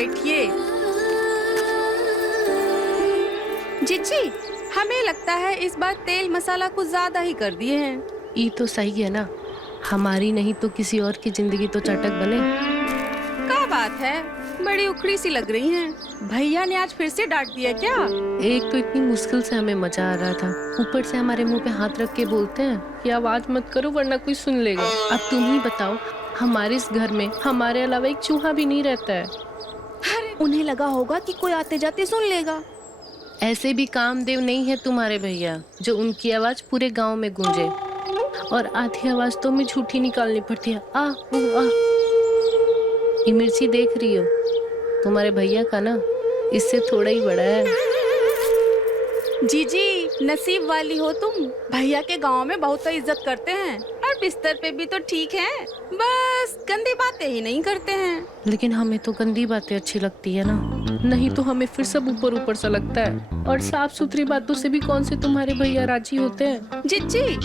बैठिए। जीजी, हमें लगता है इस बार तेल मसाला कुछ ज्यादा ही कर दिए हैं। ये तो सही है ना, हमारी नहीं तो किसी और की जिंदगी तो चटक बने। क्या बात है, बड़ी उखड़ी सी लग रही हैं। भैया ने आज फिर से डांट दिया क्या? एक तो इतनी मुश्किल से हमें मजा आ रहा था, ऊपर से हमारे मुंह पे हाथ रख के बोलते हैं कि आवाज मत करो वरना कोई सुन लेगा। अब तुम ही बताओ, हमारे इस घर में हमारे अलावा एक चूहा भी नहीं रहता है। अरे उन्हें लगा होगा कि कोई आते जाते सुन लेगा। ऐसे भी कामदेव नहीं है तुम्हारे भैया जो उनकी आवाज पूरे गांव में गूंजे, और आधी आवाज तो हमें झूठी निकालनी पड़ती है। आ आ ये मिर्ची देख रही हो, तुम्हारे भैया का ना इससे थोड़ा ही बड़ा है। जीजी, नसीब वाली हो तुम, भैया के गांव में बहुत इज्जत करते हैं और बिस्तर पे भी तो ठीक है, बस गंदी बातें ही नहीं करते हैं। लेकिन हमें तो गंदी बातें अच्छी लगती है ना, नहीं तो हमें फिर सब ऊपर ऊपर सा लगता है, और साफ सुथरी बातों से भी कौन से तुम्हारे भैया राजी होते हैं। जीजी,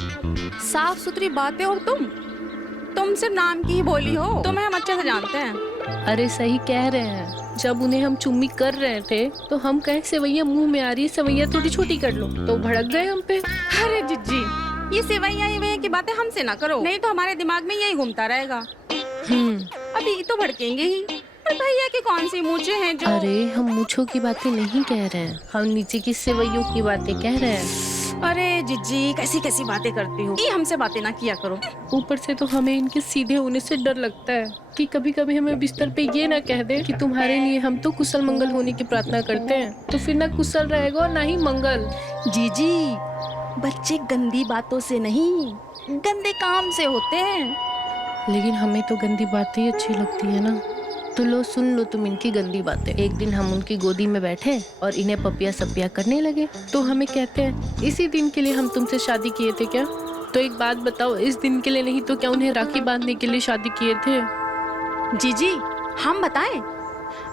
साफ सुथरी बातें और तुम सिर्फ नाम की ही बोली हो, तुम्हें हम अच्छे से जानते हैं। अरे सही कह रहे हैं, जब उन्हें हम चुम्मी कर रहे थे तो हम कहे सेवैया मुंह में आ रही है, सेवैया थोड़ी छोटी कर लो, तो भड़क गए हम पे। अरे जीजी, ये सेवैया की बातें हमसे ना करो, नहीं तो हमारे दिमाग में यही घूमता रहेगा। अभी तो भड़केंगे ही, पर भैया के कौन सी मूछें हैं जो। अरे हम मूछों की बातें नहीं कह रहे हैं, हम नीचे की सेवैयों की बातें कह रहे हैं। अरे जीजी, कैसी कैसी बातें करती हो, ये हमसे बातें ना किया करो। ऊपर से तो हमें इनके सीधे होने से डर लगता है कि कभी कभी हमें बिस्तर पे ये ना कह दे कि तुम्हारे लिए हम तो कुशल मंगल होने की प्रार्थना करते हैं, तो फिर ना कुशल रहेगा और ना ही मंगल। जीजी, बच्चे गंदी बातों से नहीं, गंदे काम से होते हैं। लेकिन हमें तो गंदी बातें ही अच्छी लगती है ना, तो लो सुन लो तुम इनकी गंदी बातें। एक दिन हम उनकी गोदी में बैठे और इन्हें पपिया सपिया करने लगे, तो हमें कहते हैं इसी दिन के लिए हम तुमसे शादी किए थे क्या? तो एक बात बताओ, इस दिन के लिए नहीं तो क्या उन्हें राखी बांधने के लिए शादी किए थे? जीजी, हम बताएं,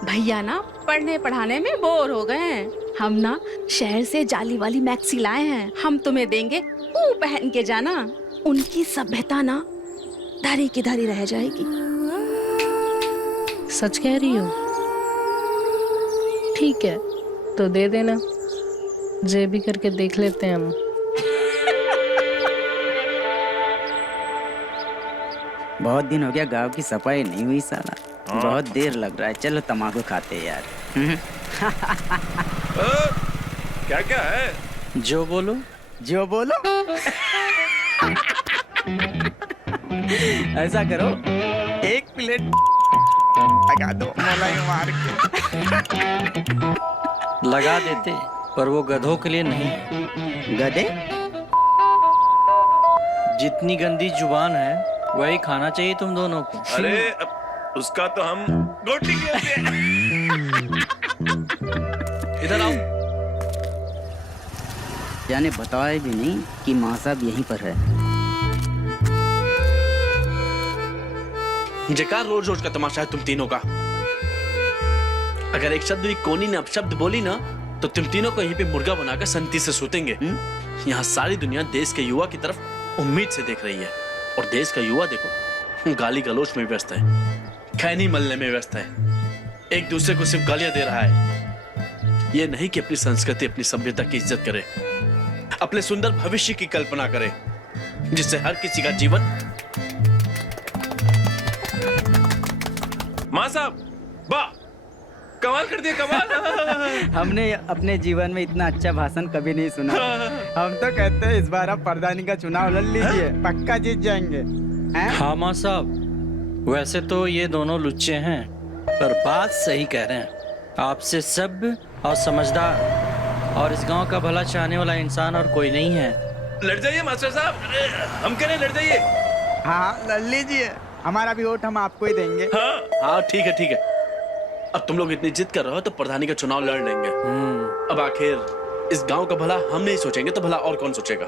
भैया ना पढ़ने पढ़ाने में बोर हो गए हैं, हम ना शहर से जाली वाली मैक्सी लाए हैं, हम तुम्हें देंगे, वो पहन के जाना, उनकी सभ्यता ना धरी की धरी रह जाएगी। सच कह रही हो? ठीक है, तो दे देना, जे भी करके देख लेते हैं हम। बहुत दिन हो गया गांव की सफाई नहीं हुई साला, बहुत देर लग रहा है, चलो तम्बाकू खाते हैं यार। क्या क्या है? जो बोलो जो बोलो। ऐसा करो, एक प्लेट लगा दो मलाई मार के। लगा देते, पर वो गधों के लिए नहीं। गधे? जितनी गंदी जुबान है वही खाना चाहिए तुम दोनों को। अरे उसका तो हम गोटी कहते हैं। इधर आओ। जाने बताया भी नहीं कि माँ साहब यहीं पर है। जकार रोज रोज का तमाशा है तुम तीनों का। अगर एक शब्द भी कोनी ने अपशब्द बोली ना, तो तुम तीनों को यहीं पे मुर्गा बनाकर संती से सूतेंगे। यहाँ सारी दुनिया देश के युवा की तरफ उम्मीद से देख रही है, और देश का युवा देखो गाली गलोच में व्यस्त है, खैनी मलने में व्यस्त है, एक दूसरे को सिर्फ गालियां दे रहा है। ये नहीं कि अपनी संस्कृति अपनी सभ्यता की इज्जत करे, अपने सुंदर भविष्य की कल्पना करे, जिससे हर किसी का जीवन। माँ साहब, वाह, कमाल कर दिया, कमाल। हमने अपने जीवन में इतना अच्छा भाषण कभी नहीं सुना। हम तो कहते हैं इस बार आप प्रधानी का चुनाव लड़ लीजिए, पक्का जीत जाएंगे। हाँ माँ साहब, वैसे तो ये दोनों लुच्चे हैं, पर बात सही कह रहे हैं। आपसे सभ्य और समझदार और इस गांव का भला चाहने वाला इंसान और कोई नहीं है। लड़ जाइए मास्टर साहब, हम कह रहे लड़ जाइए। हाँ लड़ लीजिए, हमारा भी वोट हम आपको ही देंगे। हाँ ठीक है ठीक है। अब तुम लोग इतनी जिद कर रहे हो तो प्रधानी का चुनाव लड़ लेंगे। अब आखिर इस गांव का भला हम नहीं सोचेंगे तो भला और कौन सोचेगा?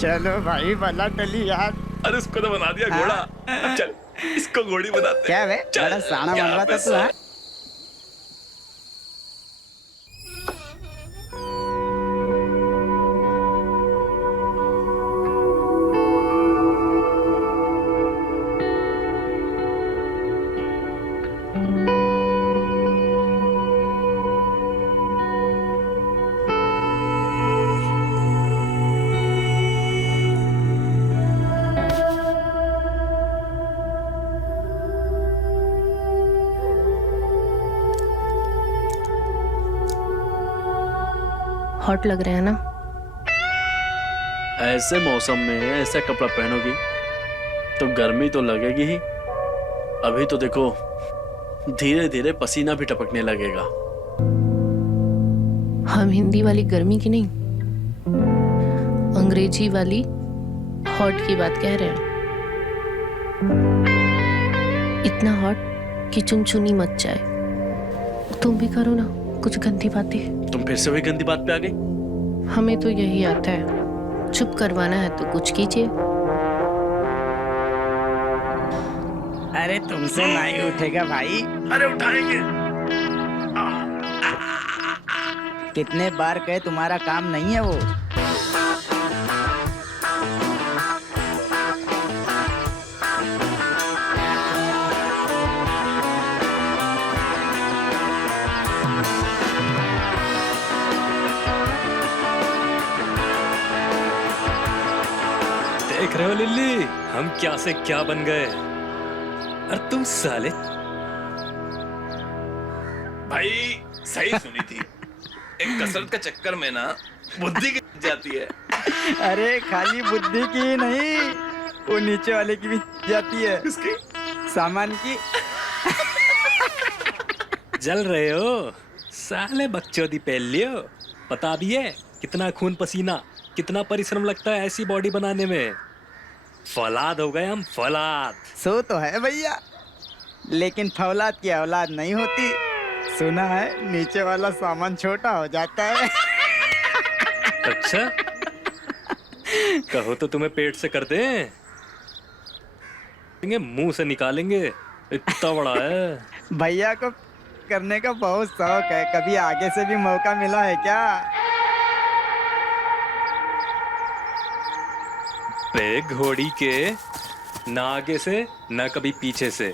चलो भाई, भला टली यार। अरे उसको तो बना दिया घोड़ा। अब चल इसको घोड़ी बनाते। क्या वे, बड़ा साना बन रहा था तू। हाँ? हॉट लग रहे हैं ना। ऐसे मौसम में ऐसा कपड़ा पहनोगी तो गर्मी तो लगेगी ही। अभी तो देखो धीरे धीरे पसीना भी टपकने लगेगा। हम हिंदी वाली गर्मी की नहीं, अंग्रेजी वाली हॉट की बात कह रहे हैं। इतना हॉट कि चुनचुनी मच जाए। तुम भी करो ना कुछ गंदी बातें। तुम फिर से वही गंदी बात पे आ गई। हमें तो यही आता है, चुप करवाना है तो कुछ कीजिए। अरे तुमसे नहीं उठेगा भाई। अरे उठाएंगे। कितने बार कहे तुम्हारा काम नहीं है वो। देख रहे हो लिल्ली, हम क्या से क्या बन गए। और तुम साले भाई सही सुनी थी। एक कसरत का चक्कर में ना बुद्धि गिर जाती है। अरे खाली बुद्धि की ही नहीं, वो नीचे वाले की भी जाती है। किसकी? सामान की। जल रहे हो साले, बकचोदी पहन लियो। पता भी है कितना खून पसीना, कितना परिश्रम लगता है ऐसी बॉडी बनाने में। फौलाद हो गए हम, फौलाद। सो तो है भैया, लेकिन फौलाद की औलाद नहीं होती। सुना है नीचे वाला सामान छोटा हो जाता है। अच्छा, कहो तो तुम्हें पेट से कर दें, मुंह से निकालेंगे, इतना बड़ा है। भैया को करने का बहुत शौक है, कभी आगे से भी मौका मिला है क्या? बे घोड़ी के, ना आगे से ना कभी पीछे से।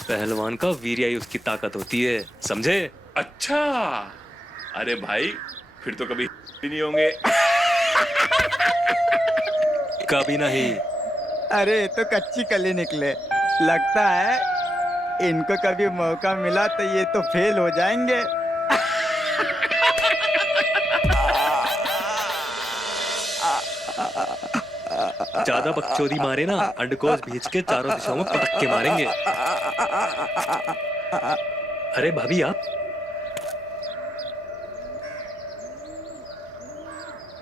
पहलवान का वीर्य ही उसकी ताकत होती है, समझे? अच्छा, अरे भाई फिर तो कभी भी नहीं होंगे। कभी नहीं। अरे तो कच्ची कली निकले। लगता है इनको कभी मौका मिला तो ये तो फेल हो जाएंगे। ज्यादा बकचोदी मारे ना, अंडकोश भींच के चारों दिशाओं में पटक के मारेंगे। अरे भाभी आप,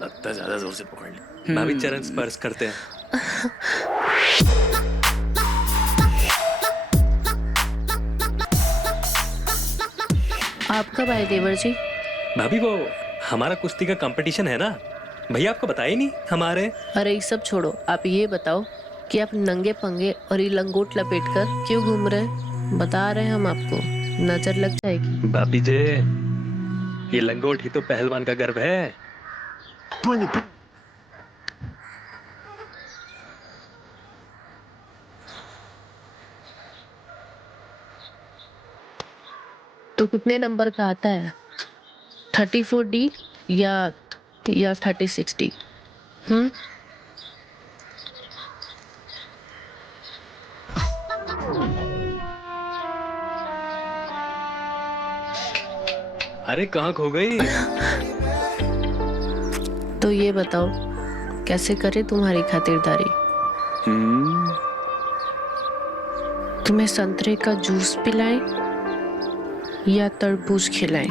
लगता है ज्यादा जोर से पकड़ ले। भाभी चरण स्पर्श करते हैं। आप कब आए देवर जी? भाभी वो हमारा कुश्ती का कंपटीशन है ना, भैया आपको बताया ही नहीं हमारे। अरे ये सब छोड़ो, आप ये बताओ कि आप नंगे पंगे और ये लंगोट लपेट कर क्यों घूम रहे हैं? बता रहे हैं हम आपको, नजर लग जाएगी। भाभी जी, ये लंगोट ही तो पहलवान का गर्व है। तो कितने नंबर का आता है? 34D या 3060? अरे कहाँ खो गई? तो ये बताओ कैसे करे तुम्हारी खातिरदारी? तुम्हें संतरे का जूस पिलाएं या तरबूज खिलाएं?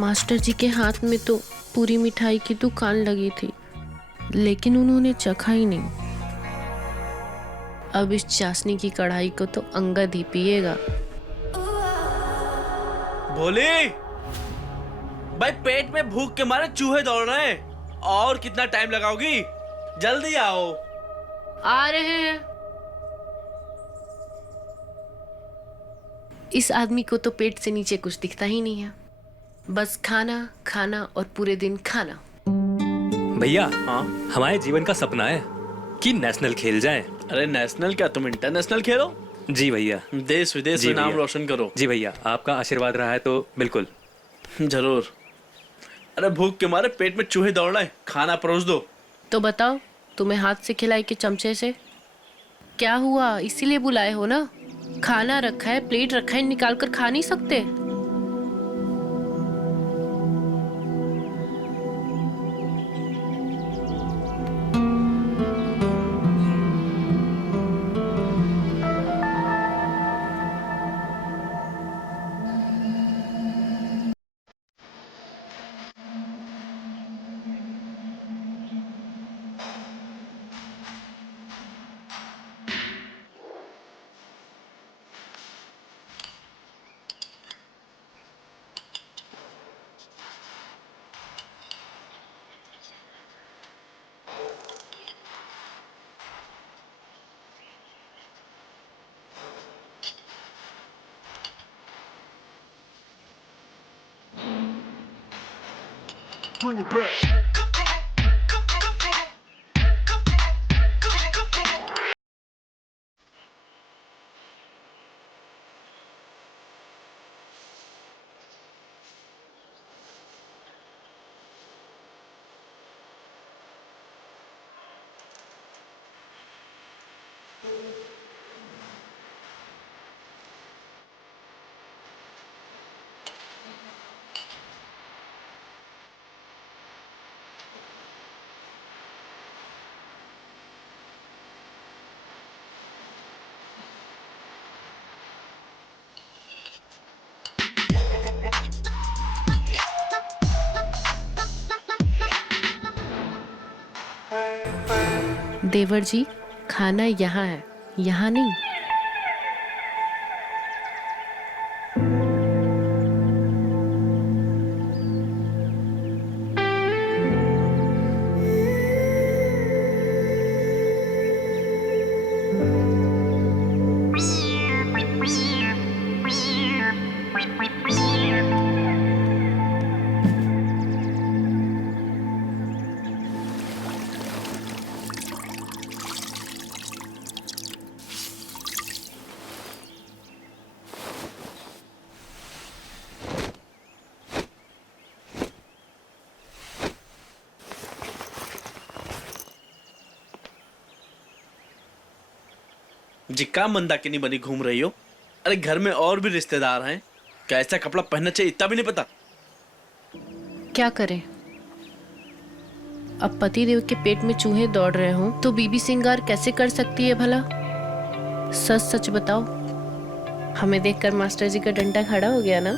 मास्टर जी के हाथ में तो पूरी मिठाई की दुकान लगी थी, लेकिन उन्होंने चखा ही नहीं। अब इस चाशनी की कढ़ाई को तो अंगद ही पिएगा। भोले भाई, पेट में भूख के मारे चूहे दौड़ रहे हैं। और कितना टाइम लगाओगी? जल्दी आओ। आ रहे हैं। इस आदमी को तो पेट से नीचे कुछ दिखता ही नहीं है, बस खाना खाना और पूरे दिन खाना। भैया, हाँ हमारे जीवन का सपना है कि नेशनल खेल जाए। अरे नेशनल क्या, तुम इंटरनेशनल खेलो। जी भैया। देश विदेश जी में नाम भैया। रोशन करो। जी भैया, आपका आशीर्वाद रहा है तो बिल्कुल। जरूर। अरे भूख के मारे पेट में चूहे दौड़ रहे हैं, खाना परोस दो। तो बताओ, तुम्हें हाथ से खिलाई कि चमचे से? क्या हुआ, इसीलिए बुलाए हो ना? खाना रखा है, प्लेट रखा है, निकाल कर खा नहीं सकते? देवर जी, खाना यहाँ है, यहाँ नहीं। जिक्का मंदाकिनी बनी घूम रही हो? अरे घर में और भी रिश्तेदार हैं, कैसा कपड़ा पहनना चाहिए इतना भी नहीं पता? क्या करें, अब पति देव के पेट में चूहे दौड़ रहे हो तो बीबी सिंगार कैसे कर सकती है भला? सच सच बताओ, हमें देखकर मास्टर जी का डंडा खड़ा हो गया ना?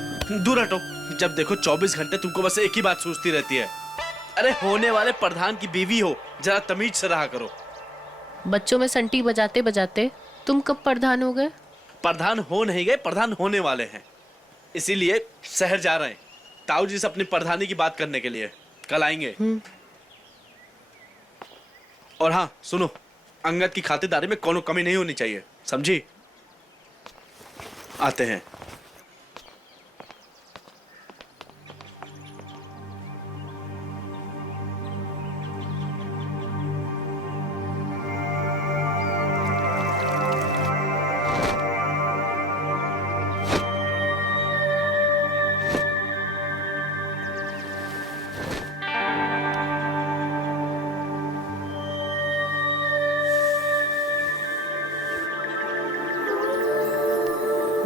दूर हटो। जब देखो 24 घंटे तुमको बस एक ही बात सोचती रहती है। अरे होने वाले प्रधान की बीवी हो, जरा तमीज से रहा करो। बच्चों में संटी बजाते बजाते तुम कब प्रधान हो गए? प्रधान हो नहीं गए, प्रधान होने वाले हैं। इसीलिए शहर जा रहे हैं ताऊ जी से अपनी प्रधानी की बात करने के लिए। कल आएंगे। और हाँ सुनो, अंगद की खातिरदारी में कोनो कमी नहीं होनी चाहिए, समझी? आते हैं।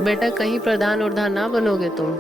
बेटा, कहीं प्रधान उर्धान ना बनोगे तुम।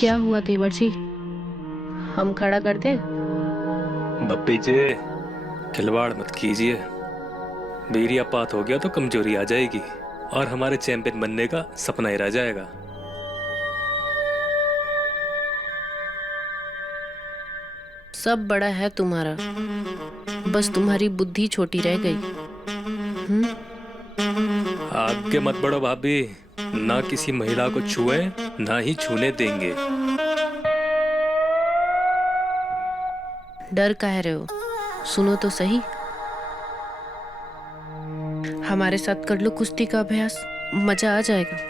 क्या हुआ देवर जी, हम खड़ा कर दें? बप्पी जी, खिलवाड़ मत कीजिए। बीरियापात हो गया तो कमजोरी आ जाएगी और हमारे चैंपियन बनने का सपना ही रह जाएगा। सब बड़ा है तुम्हारा, बस तुम्हारी बुद्धि छोटी रह गई। आगे मत बढ़ो भाभी, ना किसी महिला को छुए ना ही छूने देंगे। डर कह रहे हो? सुनो तो सही, हमारे साथ कर लो कुश्ती का अभ्यास, मजा आ जाएगा।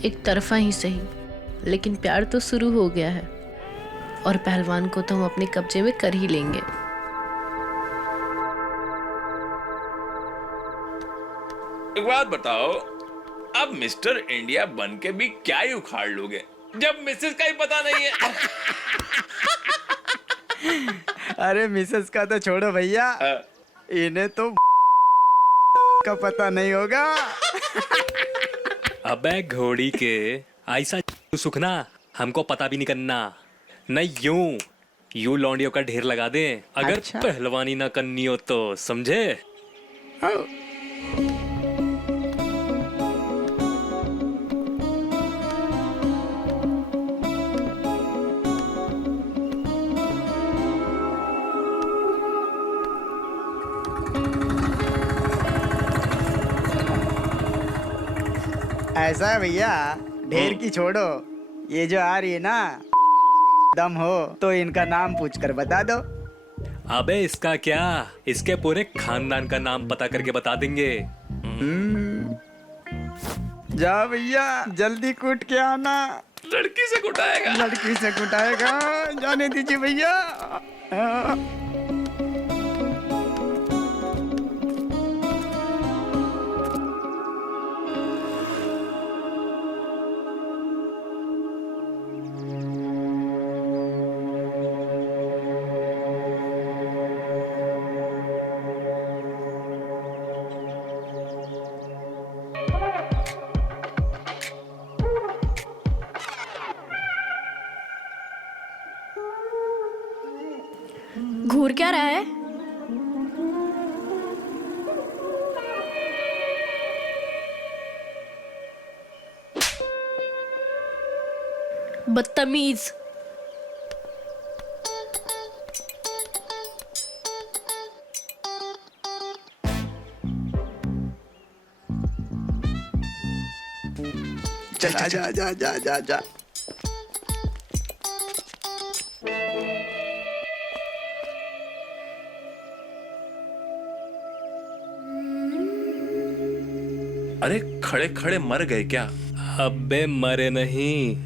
एक तरफा ही सही, लेकिन प्यार तो शुरू हो गया है और पहलवान को तो हम अपने कब्जे में कर ही लेंगे। एक बात बताओ, अब मिस्टर इंडिया बन के भी क्या ही उखाड़ लोगे जब मिसेस का ही पता नहीं है? अरे मिसेस का तो छोड़ो भैया, इन्हें तो का पता नहीं होगा। अबे घोड़ी के, ऐसा सुखना हमको पता भी नहीं करना। नहीं यूं लौंडियों का ढेर लगा दे अगर अच्छा। पहलवानी ना करनी हो तो, समझे? ऐसा है भैया, ढेर की छोड़ो, ये जो आ रही है ना, दम हो तो इनका नाम पूछकर बता दो। अबे इसका क्या, इसके पूरे खानदान का नाम पता करके बता देंगे। जा भैया, जल्दी कूट के आना। लड़की से कुटाएगा। लड़की से कुटाएगा, जाने दीजिए भैया। घूर क्या रहा है? बदतमीज। जा जा जा जा जा जा। अरे खड़े खड़े मर गए क्या? अबे मरे नहीं,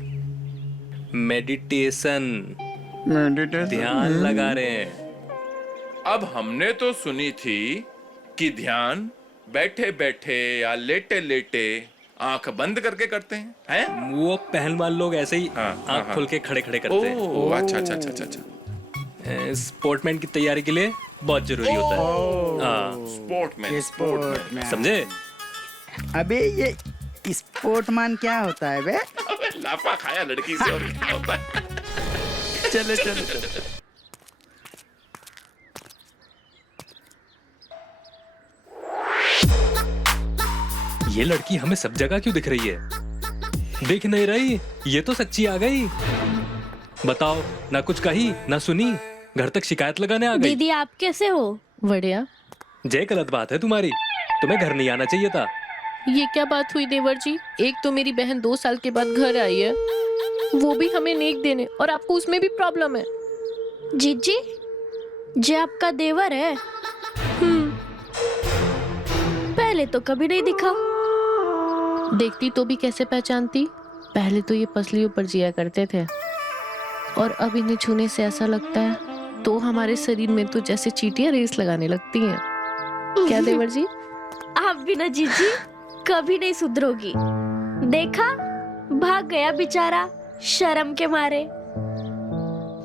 मेडिटेशन ध्यान लगा रहे हैं। अब हमने तो सुनी थी कि ध्यान बैठे बैठे या लेटे लेटे आंख बंद करके करते हैं, वो पहलवान लोग ऐसे ही हाँ, आंख हाँ, खोल के खड़े खड़े करते हैं। ओह अच्छा अच्छा अच्छा अच्छा अच्छा। स्पोर्टमैन की तैयारी के लिए बहुत जरूरी होता है। हाँ, स्पोर्टमैन समझे? अबे ये स्पोर्टमैन क्या होता है बे? लाफा खाया लड़की से और क्या होता है? चलो चलो चलो। ये लड़की हमें सब जगह क्यों दिख रही है? दिख नहीं रही, ये तो सच्ची आ गई। बताओ, ना कुछ कही ना सुनी, घर तक शिकायत लगाने आ गई। दीदी आप कैसे हो? बढ़िया। जय, गलत बात है तुम्हारी, तुम्हें घर नहीं आना चाहिए था। ये क्या बात हुई देवर जी? एक तो मेरी बहन 2 साल के बाद घर आई है, वो भी हमें नेक देने, और आपको उसमें भी प्रॉब्लम है। जीजी, जे आपका देवर है? पहले तो कभी नहीं दिखा। देखती तो भी कैसे पहचानती? पहले तो ये पसलियों पर जिया करते थे, और अब इन्हें छूने से ऐसा लगता है तो हमारे शरीर में तो जैसे चींटियां रेस लगाने लगती हैं। क्या देवर जी? आप भी ना जीजी कभी नहीं सुधरोगी। देखा, भाग गया बेचारा शर्म के मारे।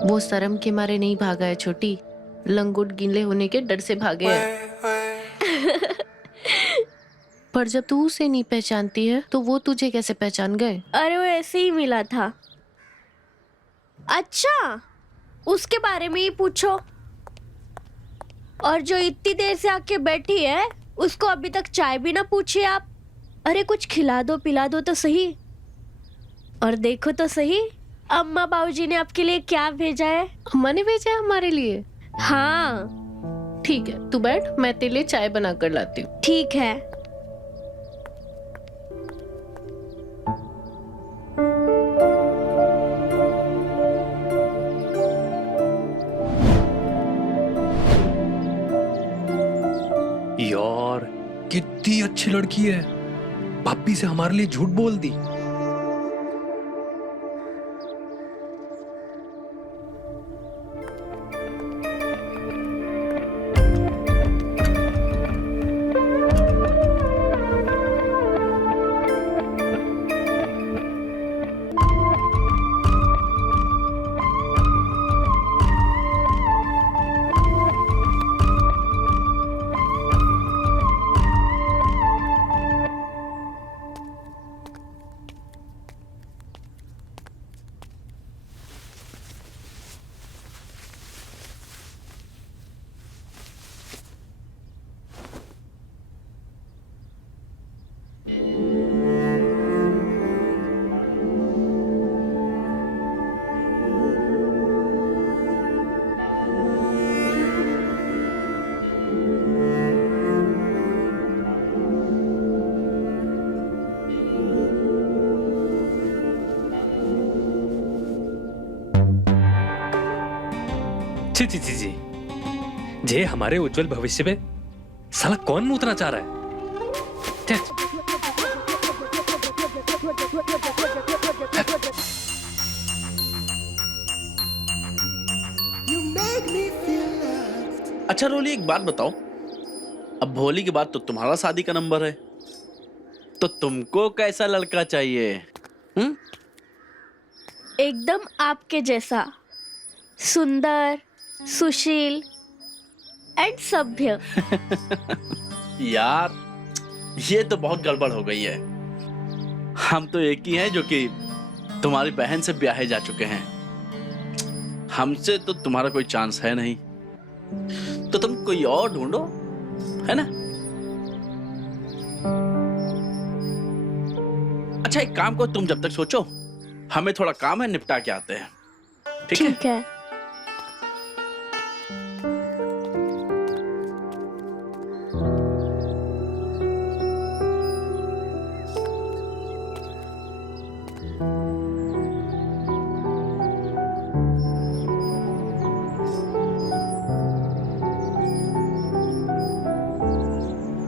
वो शर्म के मारे नहीं भागा है छोटी, लंगोट गीले होने के डर से भागे हैं। पर जब तू उसे नहीं पहचानती है तो वो तुझे कैसे पहचान गए? अरे वो ऐसे ही मिला था। अच्छा, उसके बारे में ही पूछो। और जो इतनी देर से आके बैठी है उसको अभी तक चाय भी ना पूछी आप। अरे कुछ खिला दो पिला दो तो सही। और देखो तो सही, अम्मा बाबूजी ने आपके लिए क्या भेजा है। अम्मा ने भेजा है हमारे लिए? हाँ ठीक है, तू बैठ, मैं तेरे लिए चाय बना कर लाती हूँ। ठीक है। यार कितनी अच्छी लड़की है, भाभी से हमारे लिए झूठ बोल दी। छी छी छी छी, जे हमारे उज्जवल भविष्य में साला कौन मूतना चाह रहा है? छे। अच्छा रोली, एक बात बताओ, अब भोली के बाद तो तुम्हारा शादी का नंबर है, तो तुमको कैसा लड़का चाहिए? एकदम आपके जैसा, सुंदर, सुशील एंड सभ्य। यार ये तो बहुत गड़बड़ हो गई है। हम तो एक ही हैं जो कि तुम्हारी बहन से ब्याहे जा चुके हैं। हमसे तो तुम्हारा कोई चांस है नहीं, तो तुम कोई और ढूंढो, है ना? अच्छा एक काम करो, तुम जब तक सोचो, हमें थोड़ा काम है, निपटा के आते हैं। ठीक है? ठीक है।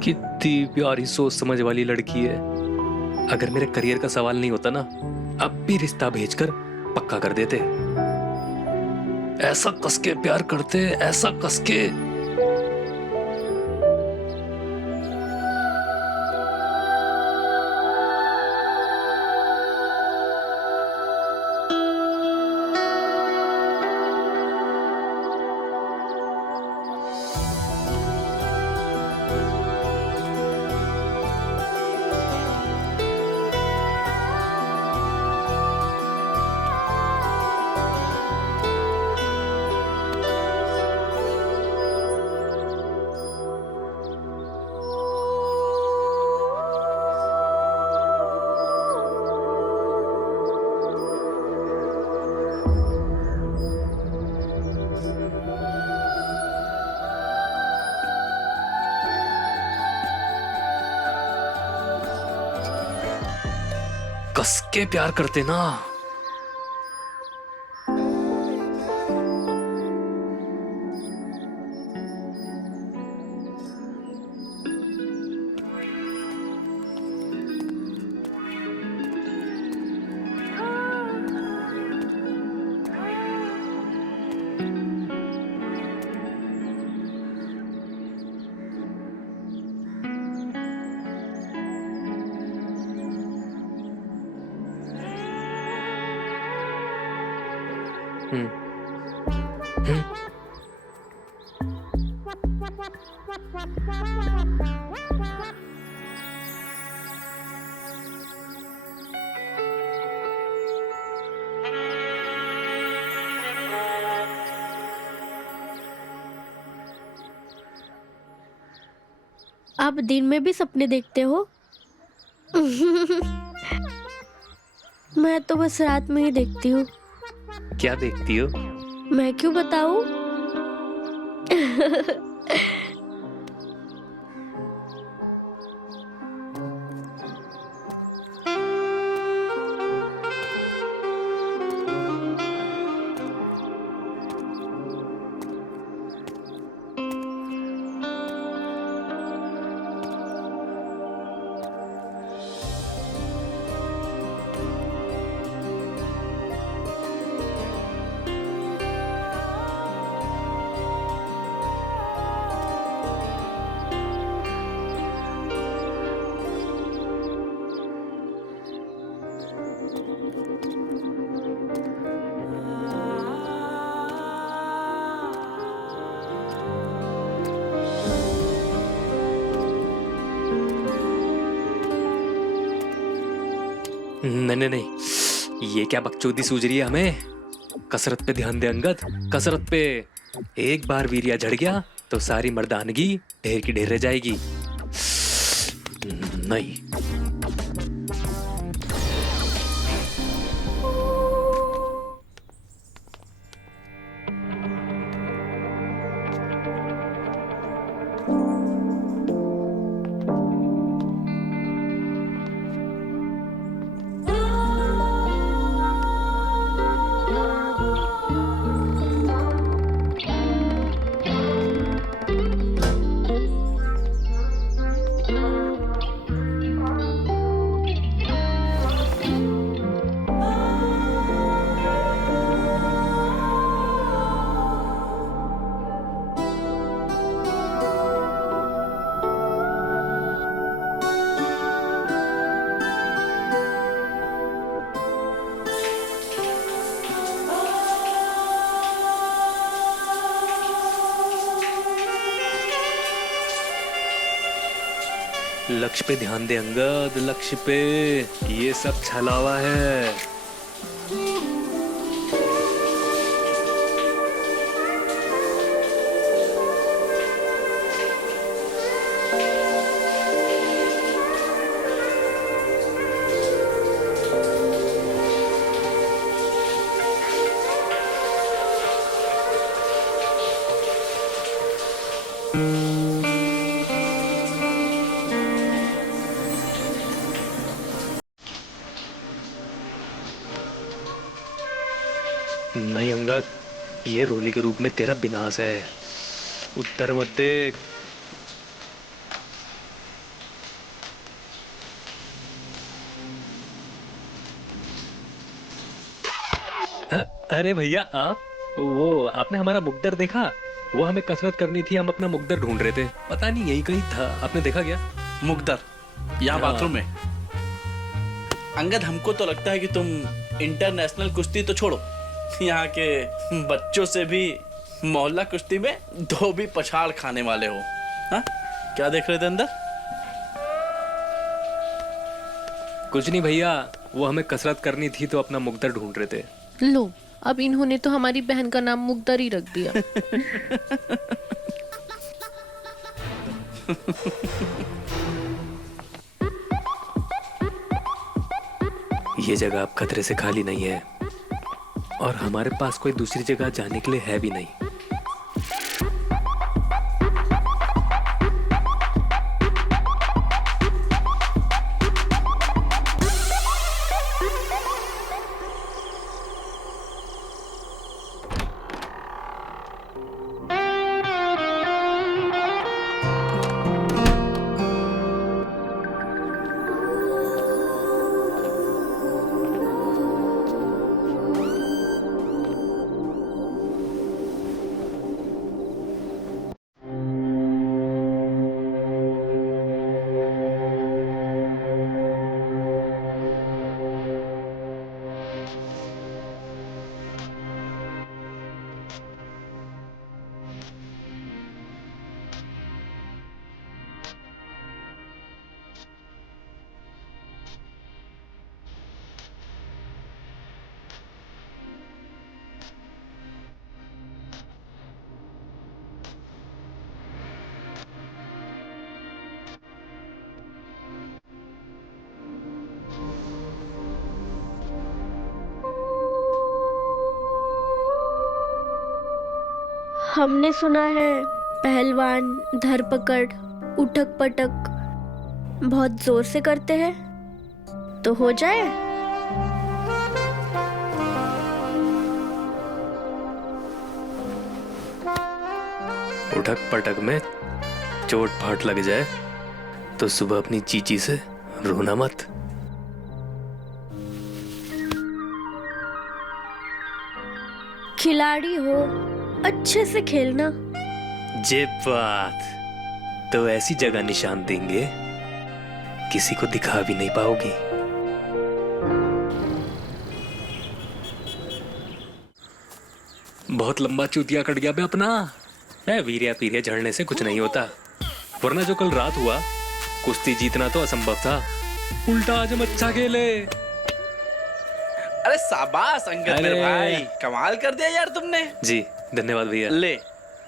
कितनी प्यारी सोच समझ वाली लड़की है। अगर मेरे करियर का सवाल नहीं होता ना, अब भी रिश्ता भेजकर पक्का कर देते। ऐसा कसके प्यार करते, ऐसा कसके। कस के प्यार करते ना। आप दिन में भी सपने देखते हो? मैं तो बस रात में ही देखती हूँ। क्या देखती हो? मैं क्यों बताऊँ? नहीं नहीं, ये क्या बकचोदी सूझ रही है हमें। कसरत पे ध्यान दे अंगद, कसरत पे। एक बार वीर्या झड़ गया तो सारी मर्दानगी ढेर की ढेर रह जाएगी। नहीं। लक्ष्य पे ध्यान दे अंगद, लक्ष्य पे। ये सब छलावा है। नहीं अंगद, ये रोली के रूप में तेरा विनाश है। उत्तर मत देख। अरे भैया आप, वो आपने हमारा मुकद्दर देखा? वो हमें कसरत करनी थी, हम अपना मुकद्दर ढूंढ रहे थे। पता नहीं यही कहीं था, आपने देखा क्या? मुकद्दर यहाँ हाँ। बाथरूम में। अंगद, हमको तो लगता है कि तुम इंटरनेशनल कुश्ती तो छोड़ो, यहाँ के बच्चों से भी मोहल्ला कुश्ती में धोबी पछाड़ खाने वाले हो। हाँ, क्या देख रहे थे अंदर? कुछ नहीं भैया, वो हमें कसरत करनी थी तो अपना मुकद्दर ढूंढ रहे थे। लो, अब इन्होंने तो हमारी बहन का नाम मुकद्दर ही रख दिया। ये जगह अब खतरे से खाली नहीं है और हमारे पास कोई दूसरी जगह जाने के लिए है भी नहीं। हमने सुना है पहलवान धरपकड़ उठक पटक बहुत जोर से करते हैं, तो हो जाए। उठक पटक में चोट फाट लग जाए तो सुबह अपनी चीची से रोना मत। खिलाड़ी हो, अच्छे से खेलना। जे बात, तो ऐसी जगह निशान देंगे किसी को दिखा भी नहीं पाओगी। बहुत लंबा चूतिया कट गया बे अपना। वीर्या पीरिया झड़ने से कुछ नहीं होता, वरना जो कल रात हुआ कुश्ती जीतना तो असंभव था, उल्टा आज हम अच्छा खेले। अरे शाबाश अंगद मेरे भाई, कमाल कर दिया यार तुमने। जी धन्यवाद भैया। ले,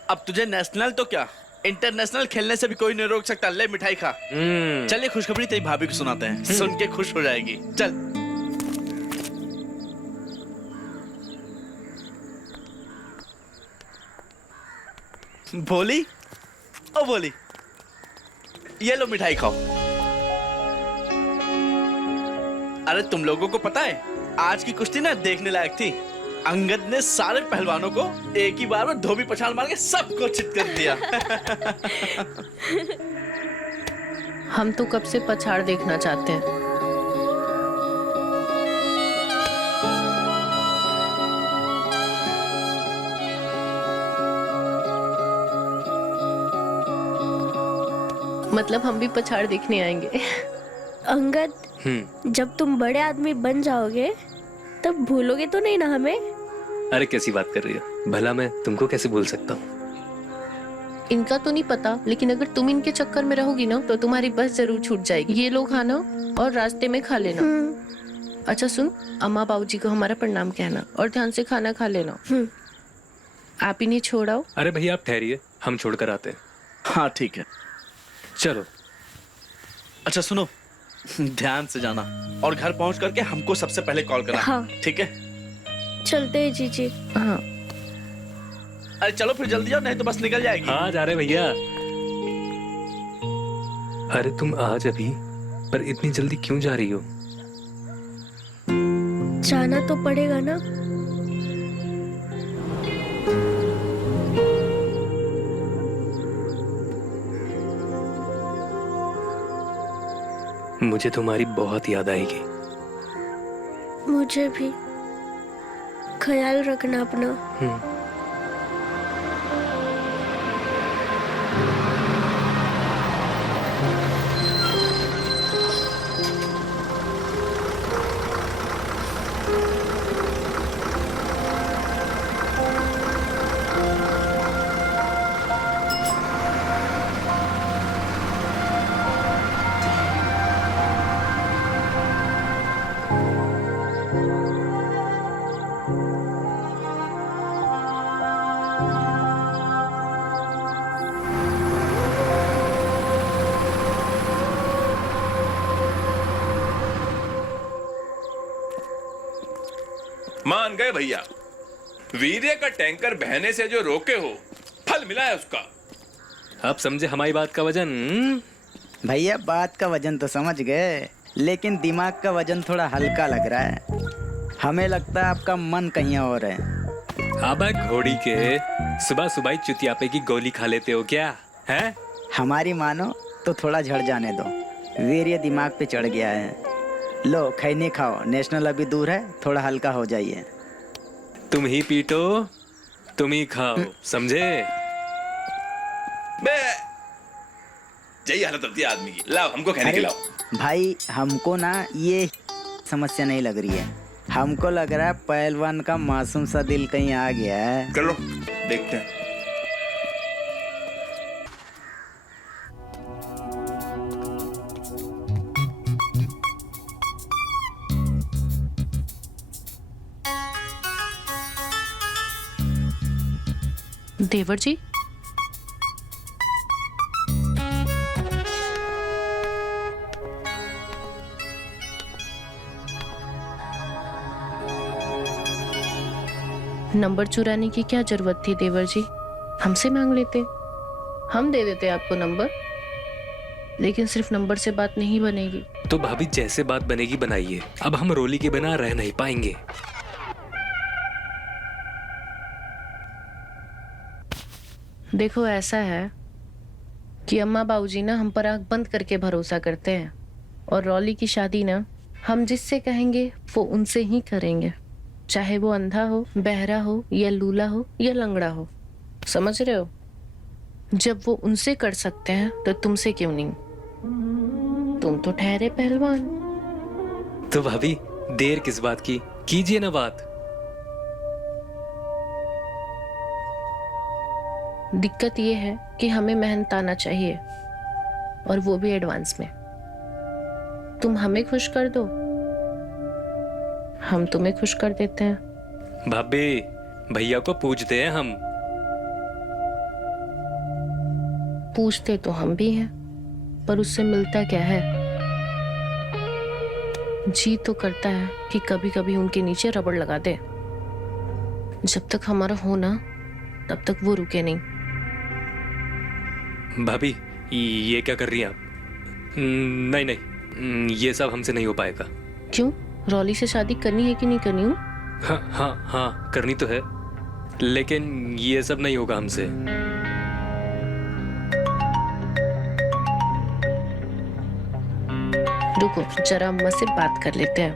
अब तुझे नेशनल तो क्या इंटरनेशनल खेलने से भी कोई नहीं रोक सकता। ले मिठाई खा। चलिए खुशखबरी तेरी भाभी को सुनाते हैं, सुन के खुश हो जाएगी। चल। भोली, ओ भोली, ये लो मिठाई खाओ। अरे तुम लोगों को पता है आज की कुश्ती ना देखने लायक थी। अंगद ने सारे पहलवानों को एक ही बार में धोबी पछाड़ मार के सबको चित कर दिया। हम तो कब से पछाड़ देखना चाहते हैं। मतलब हम भी पछाड़ देखने आएंगे। अंगद, जब तुम बड़े आदमी बन जाओगे तब भूलोगे तो नहीं ना हमें? अरे कैसी बात कर रही हो, भला मैं तुमको कैसे भूल सकता हूँ। इनका तो नहीं पता, लेकिन अगर तुम इनके चक्कर में रहोगी ना तो तुम्हारी बस जरूर छूट जाएगी। ये लो खाना और रास्ते में खा लेना। अच्छा सुन, अम्मा बाबूजी को हमारा प्रणाम कहना और ध्यान से खाना खा लेना। आप इन्हें छोड़ाओ। अरे भैया आप ठहरिए, हम छोड़कर आते हैं। हाँ ठीक है, चलो। अच्छा सुनो, ध्यान से जाना और घर पहुंच करके हमको सबसे पहले कॉल करना। हाँ। ठीक है, चलते हैं जीजी। हाँ अरे चलो फिर जल्दी जाओ, नहीं तो बस निकल जाएगी। हाँ जा रहे भैया। अरे तुम आज अभी पर इतनी जल्दी क्यों जा रही हो? जाना तो पड़ेगा ना। मुझे तुम्हारी बहुत याद आएगी। मुझे भी। ख्याल रखना अपना। मान गए भैया, वीर्य का टैंकर बहने से जो रोके हो, फल मिला है उसका। आप समझे हमारी बात का वजन? भैया बात का वजन तो समझ गए, लेकिन दिमाग का वजन थोड़ा हल्का लग रहा है। हमें लगता है आपका मन कहीं और है। अब घोड़ी के सुबह सुबह चुतियापे की गोली खा लेते हो क्या है? हमारी मानो तो थोड़ा झड़ जाने दो, वीर्य दिमाग पे चढ़ गया है। लो खैनी खाओ, नेशनल अभी दूर है, थोड़ा हल्का हो जाइए। तुम ही पीटो, तुम ही खाओ, समझे? बे यही हालत होती है आदमी की। लाओ हमको खैनी खिलाओ। भाई हमको ना ये समस्या नहीं लग रही है, हमको लग रहा है पहलवान का मासूम सा दिल कहीं आ गया है। चलो देखते हैं। देवर जी, नंबर चुराने की क्या जरूरत थी देवर जी? हमसे मांग लेते, हम दे देते आपको नंबर। लेकिन सिर्फ नंबर से बात नहीं बनेगी। तो भाभी जैसे बात बनेगी बनाइए, अब हम रोली के बिना रह नहीं पाएंगे। देखो ऐसा है कि अम्मा बाबूजी ना हम पर आंख बंद करके भरोसा करते हैं, और रॉली की शादी ना हम जिससे कहेंगे वो उनसे ही करेंगे, चाहे वो अंधा हो, बहरा हो, या लूला हो, या लंगड़ा हो। समझ रहे हो? जब वो उनसे कर सकते हैं तो तुमसे क्यों नहीं? तुम तो ठहरे पहलवान। तो भाभी देर किस बात की, कीजिए ना बात। दिक्कत ये है कि हमें मेहनत आना चाहिए, और वो भी एडवांस में। तुम हमें खुश कर दो, हम तुम्हें खुश कर देते हैं। भाभी भैया को पूछते हैं हम। पूछते तो हम भी हैं, पर उससे मिलता क्या है? जी तो करता है कि कभी कभी उनके नीचे रबड़ लगा दे। जब तक हमारा हो ना, तब तक वो रुके नहीं। भाभी ये क्या कर रही हैं आप? नहीं नहीं, ये सब हमसे नहीं हो पाएगा। क्यों? रॉली से शादी करनी है कि नहीं करनी? हूँ हाँ हाँ हाँ, करनी तो है, लेकिन ये सब नहीं होगा हमसे। रुको जरा अम्मा से बात कर लेते हैं।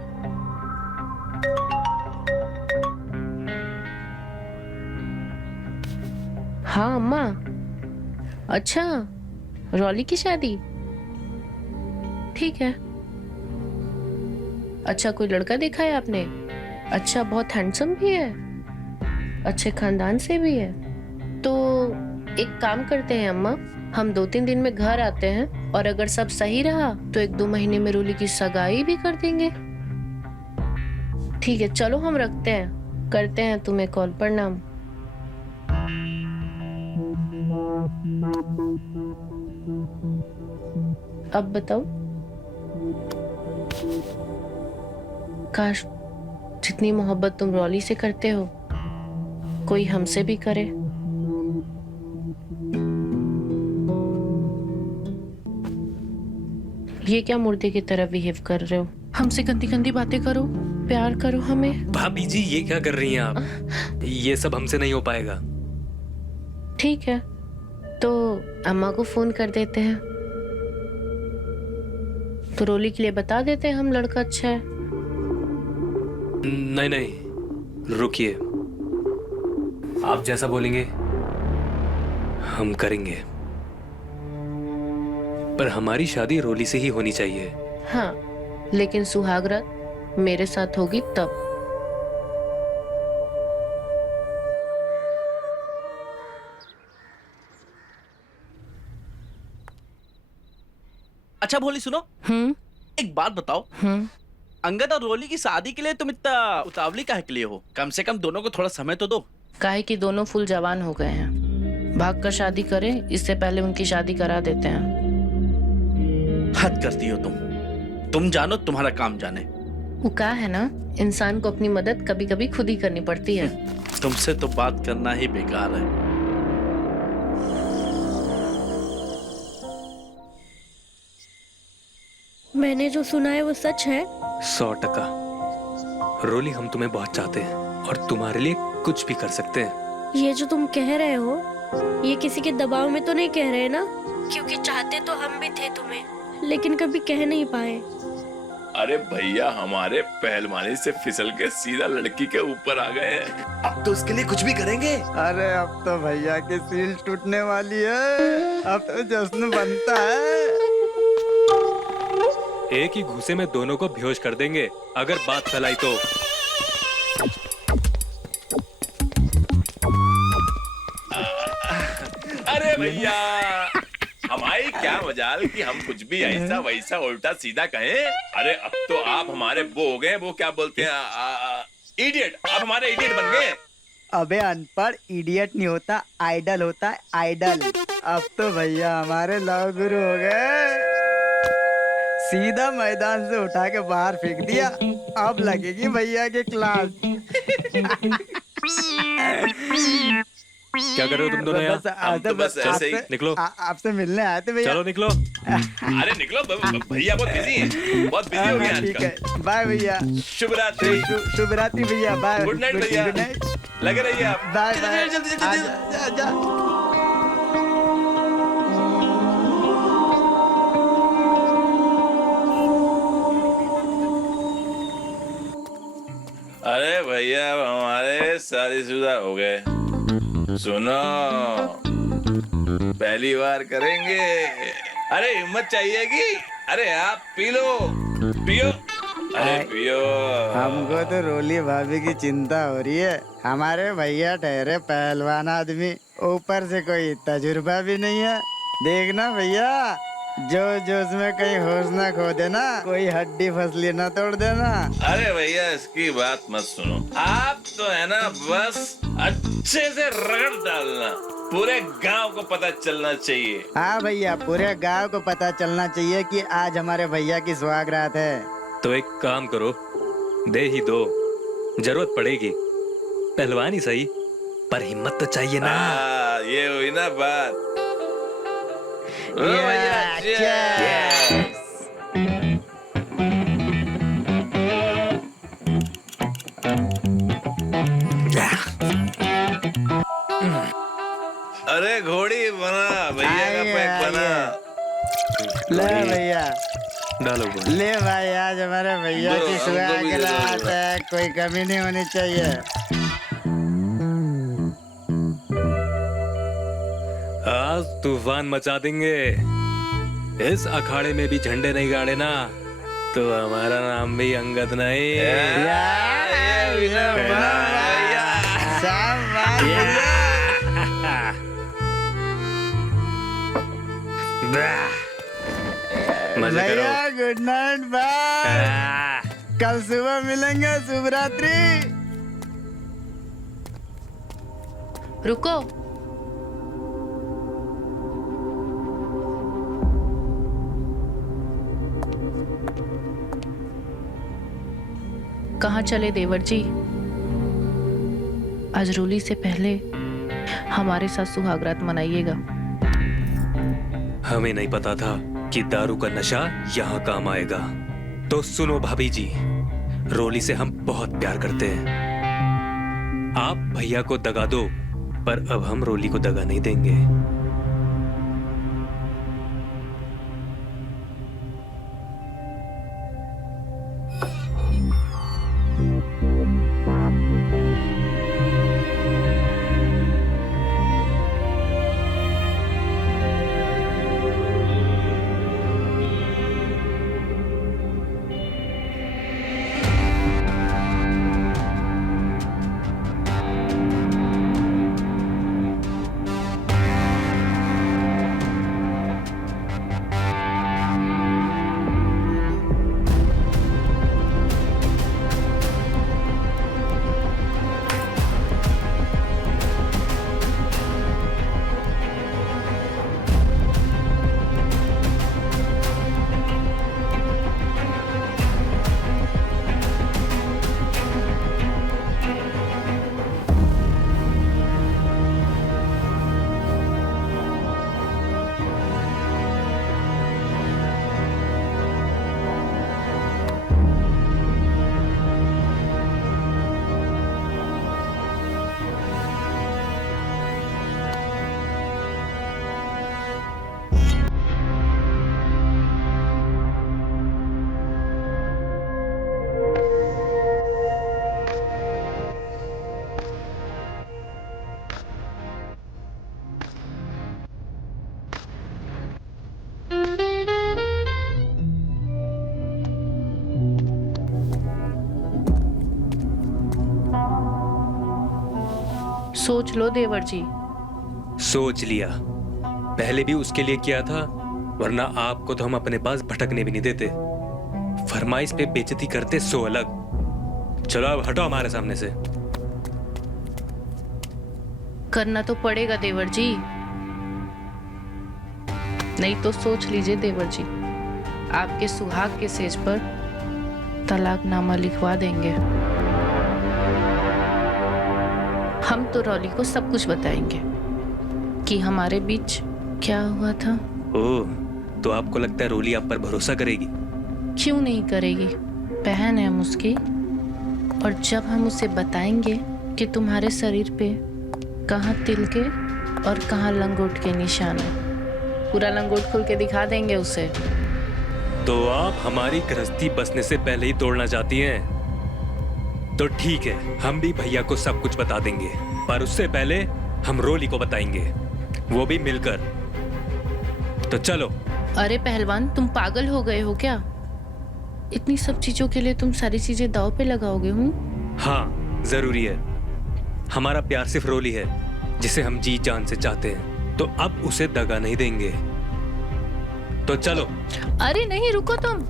हाँ अम्मा। अच्छा, रॉली की शादी? ठीक है। अच्छा, कोई लड़का देखा है आपने? अच्छा, बहुत हैंडसम भी है, अच्छे खानदान से भी है। तो एक काम करते हैं अम्मा, हम 2-3 दिन में घर आते हैं, और अगर सब सही रहा तो 1-2 महीने में रोली की सगाई भी कर देंगे। ठीक है, चलो हम रखते हैं, करते हैं तुम्हें कॉल। प्रणाम। अब बताओ, काश जितनी मोहब्बत तुम रॉली से करते हो कोई हमसे भी करे। ये क्या मुर्दे की तरह बिहेव कर रहे हो? हमसे गंदी गंदी बातें करो, प्यार करो हमें। भाभी जी ये क्या कर रही हैं आप? ये सब हमसे नहीं हो पाएगा। ठीक है, तो अम्मा को फोन कर देते हैं, तो रोली के लिए बता देते हैं हम लड़का अच्छा है। नहीं नहीं, रुकिए, आप जैसा बोलेंगे हम करेंगे, पर हमारी शादी रोली से ही होनी चाहिए। हाँ, लेकिन सुहागरात मेरे साथ होगी तब। अच्छा भोली सुनो, एक बात बताओ, अंगद और रोली की शादी के लिए तुम इतना उतावली काहे के लिए हो? कम से कम दोनों को थोड़ा समय तो दो। काहे कि दोनों फुल जवान हो गए हैं, भाग कर शादी करें इससे पहले उनकी शादी करा देते हैं। हद करती हो तुम जानो तुम्हारा काम जाने। वो क्या है ना, इंसान को अपनी मदद कभी कभी खुद ही करनी पड़ती है। तुमसे तो बात करना ही बेकार है। मैंने जो सुना है वो सच है? 100%। रोली हम तुम्हें बहुत चाहते हैं और तुम्हारे लिए कुछ भी कर सकते हैं। ये जो तुम कह रहे हो, ये किसी के दबाव में तो नहीं कह रहे ना? क्योंकि चाहते तो हम भी थे तुम्हें, लेकिन कभी कह नहीं पाए। अरे भैया हमारे पहलवानी से फिसल के सीधा लड़की के ऊपर आ गए हैं। अब तो उसके लिए कुछ भी करेंगे। अरे अब तो भैया की सील टूटने वाली है, अब तो जश्न बनता है। एक ही घूसे में दोनों को बेहोश कर देंगे अगर बात फैलाई तो। अरे भैया हमारी क्या मजाल कि हम कुछ भी ऐसा वैसा उल्टा सीधा कहें। अरे अब तो आप हमारे वो हो गए, वो क्या बोलते हैं, इडियट। आप हमारे इडियट बन गए। अबे अनपढ़, इडियट नहीं होता, आइडल होता है, आइडल। अब तो भैया हमारे लव गुरु हो गए। सीधा मैदान से उठा के बाहर फेंक दिया, अब लगेगी भैया के क्लास। क्या कर रहे हो तुम दोनों यहाँ? हम तो बस ऐसे ही निकलो। आपसे मिलने आए थे भैया। चलो निकलो। अरे निकलो भैया बहुत बिजी हैं, बहुत बिजी हो गए हाँ, ठीक आजकल। है, बाय भैया। शुभ रात्रि। शुभ रात्रि भैया, बाय। गुड नाइट भैया। गुड नाइट, लगे रहिए आप। बाय जल्दी, बाय। जल्दी, जल्दी, जल्दी। आजा। अरे भैया अब हमारे शादीशुदा हो गए। सुनो, पहली बार करेंगे। अरे हिम्मत चाहिए कि अरे आप पी लो, पियो। अरे पियो। हमको तो रोली भाभी की चिंता हो रही है। हमारे भैया ठहरे पहलवान आदमी, ऊपर से कोई तजुर्बा भी नहीं है। देखना भैया, जो उसमें कहीं होश ना खो देना, कोई हड्डी फसली ना तोड़ देना। अरे भैया इसकी बात मत सुनो, आप तो है ना बस अच्छे से रगड़ डालना, पूरे गांव को पता चलना चाहिए। हाँ भैया, पूरे गांव को पता चलना चाहिए कि आज हमारे भैया की सुहागरात है। तो एक काम करो, दे ही दो, जरूरत पड़ेगी। पहलवान ही सही, पर हिम्मत तो चाहिए ना। ये हुई ना बात। ओ Yeah, भैया, cheers. अरे घोड़ी बना, भैया का आइए, पैक बना। ले भैया, डालो गोली। ले भाई, आज हमारे भैया दो, की हमको भी सुहागरात दो। है, कोई कमी नहीं होनी चाहिए। आज तूफान मचा देंगे। इस अखाड़े में भी झंडे नहीं गाड़े ना, तो हमारा नाम भी अंगद नहीं। ये हुई ना बात, भैया। मजा करो। भैया गुड नाइट, बाय। कल सुबह मिलेंगे, शुभ रात्रि। रुको, कहाँ चले देवर जी? आज रोली से पहले हमारे साथ सुहागरात मनाइएगा। हमें नहीं पता था कि दारू का नशा यहाँ काम आएगा। तो सुनो भाभी जी, रोली से हम बहुत प्यार करते हैं। आप भैया को दगा दो, पर अब हम रोली को दगा नहीं देंगे। सोच लो देवर जी। सोच लिया, पहले भी उसके लिए किया था, वरना आपको तो हम अपने पास भटकने भी नहीं देते। फरमाइश पे बेइज्जती करते सो अलग। चलो अब हटो हमारे सामने से। करना तो पड़ेगा देवर जी, नहीं तो सोच लीजिए देवर जी, आपके सुहाग के सेज पर तलाकनामा लिखवा देंगे। हम तो रॉली को सब कुछ बताएंगे कि हमारे बीच क्या हुआ था। ओह, तो आपको लगता है रोली आप पर भरोसा करेगी? क्यों नहीं करेगी, बहन है हम उसकी। और जब हम उसे बताएंगे कि तुम्हारे शरीर पे कहाँ तिल के और कहाँ लंगोट के निशान है, पूरा लंगोट खोल के दिखा देंगे उसे। तो आप हमारी गृहस्थी बसने से पहले ही तोड़ना चाहती हैं? तो ठीक है, हम भी भैया को सब कुछ बता देंगे, पर उससे पहले हम रोली को बताएंगे, वो भी मिलकर। तो चलो। अरे पहलवान, तुम पागल हो गए हो क्या? इतनी सब चीजों के लिए तुम सारी चीजें दांव पे लगाओगे? हाँ, जरूरी है। हमारा प्यार सिर्फ रोली है, जिसे हम जी जान से चाहते हैं, तो अब उसे दगा नहीं देंगे। तो चलो। अरे नहीं, रुको तुम।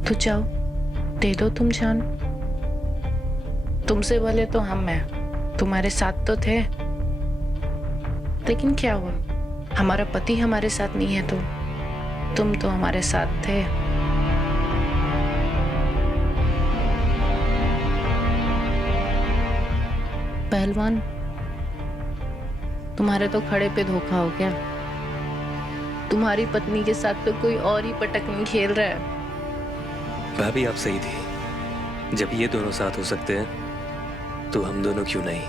तो जाओ, दे दो तुम जान। तुमसे भले तो हम हैं, तुम्हारे साथ तो थे, लेकिन क्या हुआ, हमारा पति हमारे साथ नहीं है तो तुम तो हमारे साथ थे। पहलवान, तुम्हारे तो खड़े पे धोखा हो गया। तुम्हारी पत्नी के साथ तो कोई और ही पटकनी खेल रहा है। भाभी आप सही थी, जब ये दोनों साथ हो सकते हैं तो हम दोनों क्यों नहीं?